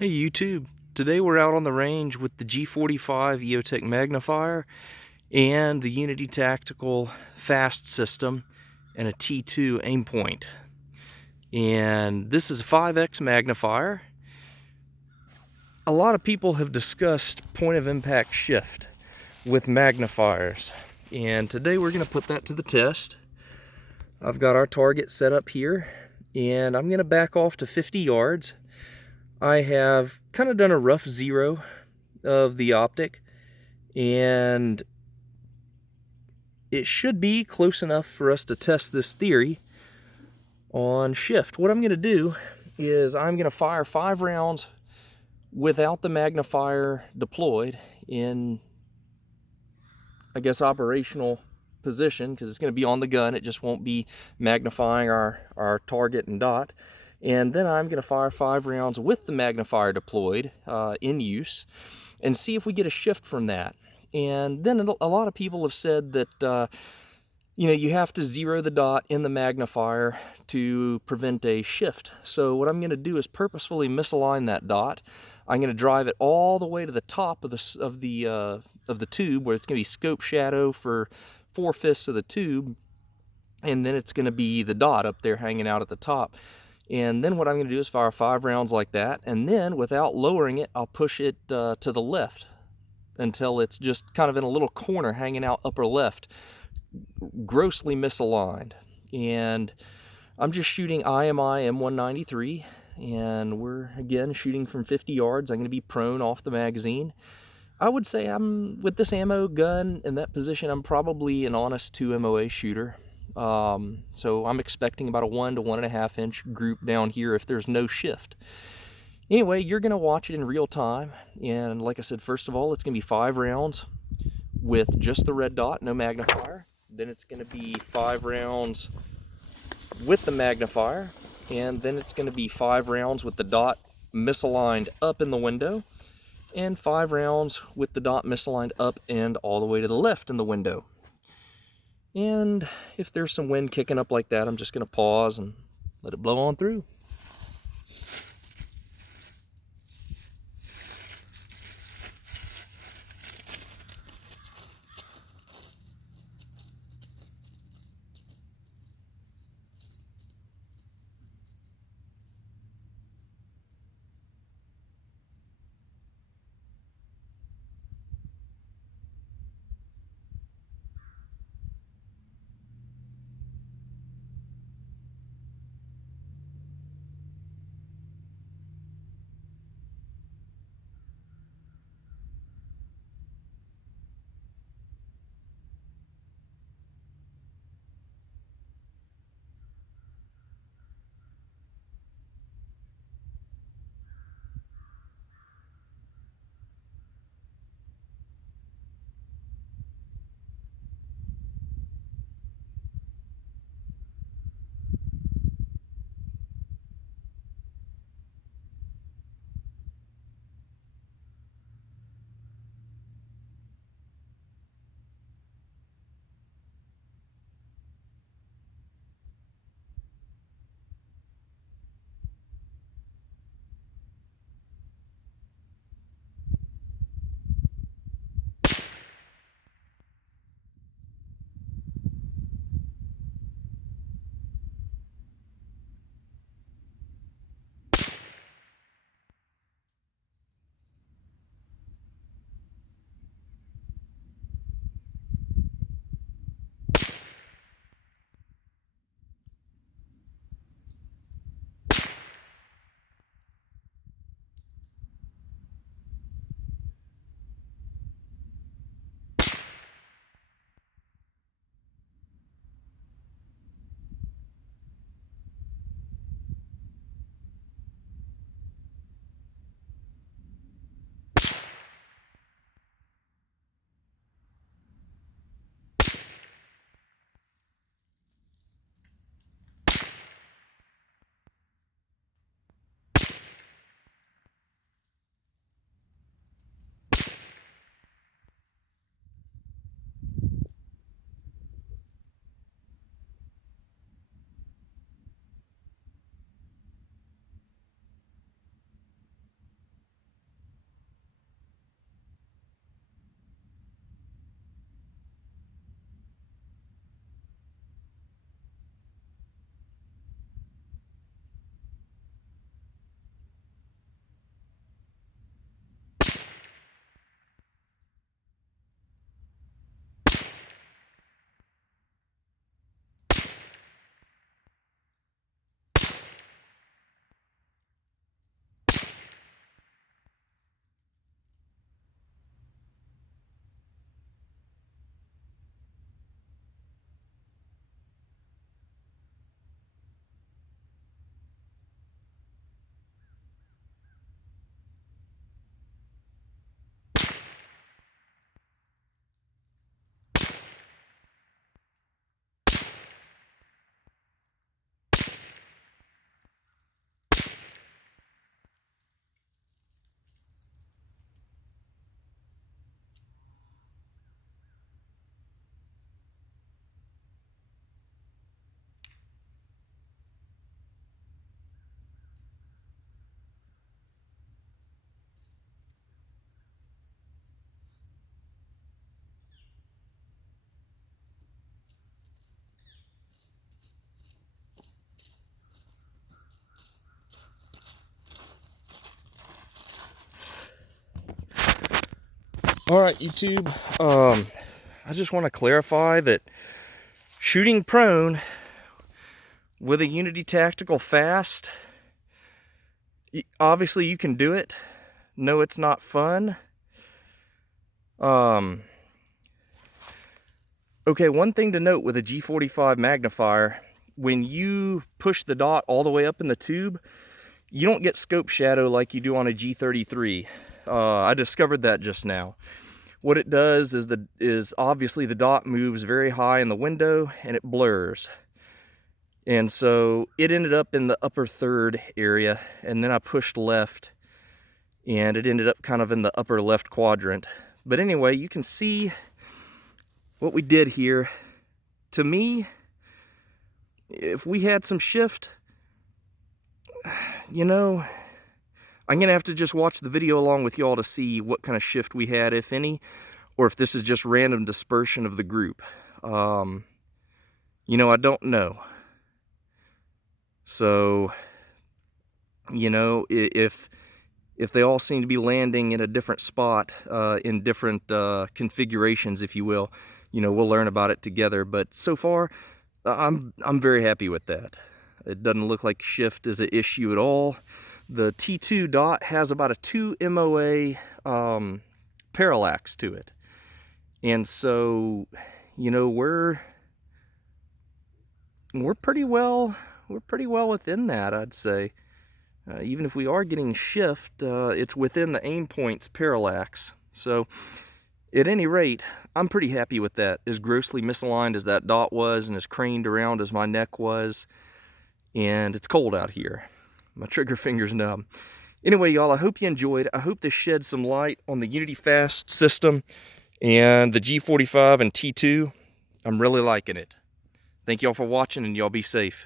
Hey YouTube, today we're out on the range with the G45 EOTech magnifier and the Unity Tactical Fast System and a T2 aim point. And this is a 5x magnifier. A lot of people have discussed point of impact shift with magnifiers, and today we're going to put that to the test. I've got our target set up here, and I'm going to back off to 50 yards. I have kind of done a rough zero of the optic, and it should be close enough for us to test this theory on shift. What I'm going to do is I'm going to fire 5 rounds without the magnifier deployed in, I guess, operational position, because it's going to be on the gun. It just won't be magnifying our target and dot. And then I'm going to fire 5 rounds with the magnifier deployed in use and see if we get a shift from that. And then a lot of people have said that you have to zero the dot in the magnifier to prevent a shift. So what I'm going to do is purposefully misalign that dot. I'm going to drive it all the way to the top of the tube, where it's going to be scope shadow for 4/5 of the tube, and then it's going to be the dot up there hanging out at the top. And then what I'm going to do is fire 5 rounds like that, and then without lowering it, I'll push it to the left until it's just kind of in a little corner hanging out upper left, grossly misaligned. And I'm just shooting IMI M193, and we're again shooting from 50 yards. I'm going to be prone off the magazine. I would say with this ammo gun in that position, I'm probably an honest 2 MOA shooter. So I'm expecting about a 1 to 1.5 inch group down here if there's no shift. Anyway, you're going to watch it in real time, and like I said, first of all, it's going to be 5 rounds with just the red dot, no magnifier. Then it's going to be 5 rounds with the magnifier, and then it's going to be 5 rounds with the dot misaligned up in the window, and 5 rounds with the dot misaligned up and all the way to the left in the window. And if there's some wind kicking up like that, I'm just going to pause and let it blow on through. All right, YouTube. I just want to clarify that shooting prone with a Unity Tactical Fast, obviously you can do it. No, it's not fun. Okay, one thing to note with a G45 magnifier, when you push the dot all the way up in the tube, you don't get scope shadow like you do on a G33. I discovered that just now. What it does is obviously the dot moves very high in the window and it blurs. And so it ended up in the upper third area, and then I pushed left and it ended up kind of in the upper left quadrant. But anyway, you can see what we did here. To me, if we had some shift, you know, I'm gonna have to just watch the video along with y'all to see what kind of shift we had, if any, or if this is just random dispersion of the group. You know, I don't know. So, you know, if they all seem to be landing in a different spot, in different configurations, if you will, you know, we'll learn about it together. But so far, I'm very happy with that. It doesn't look like shift is an issue at all. The T2 dot has about a 2 MOA parallax to it. And so, you know, we're pretty well within that, I'd say. Even if we are getting shift, it's within the aim point's parallax. So, at any rate, I'm pretty happy with that. As grossly misaligned as that dot was and as craned around as my neck was. And it's cold out here. My trigger finger's numb. Anyway, y'all, I hope you enjoyed. I hope this shed some light on the Unity Fast system and the G45 and T2. I'm really liking it. Thank y'all for watching, and y'all be safe.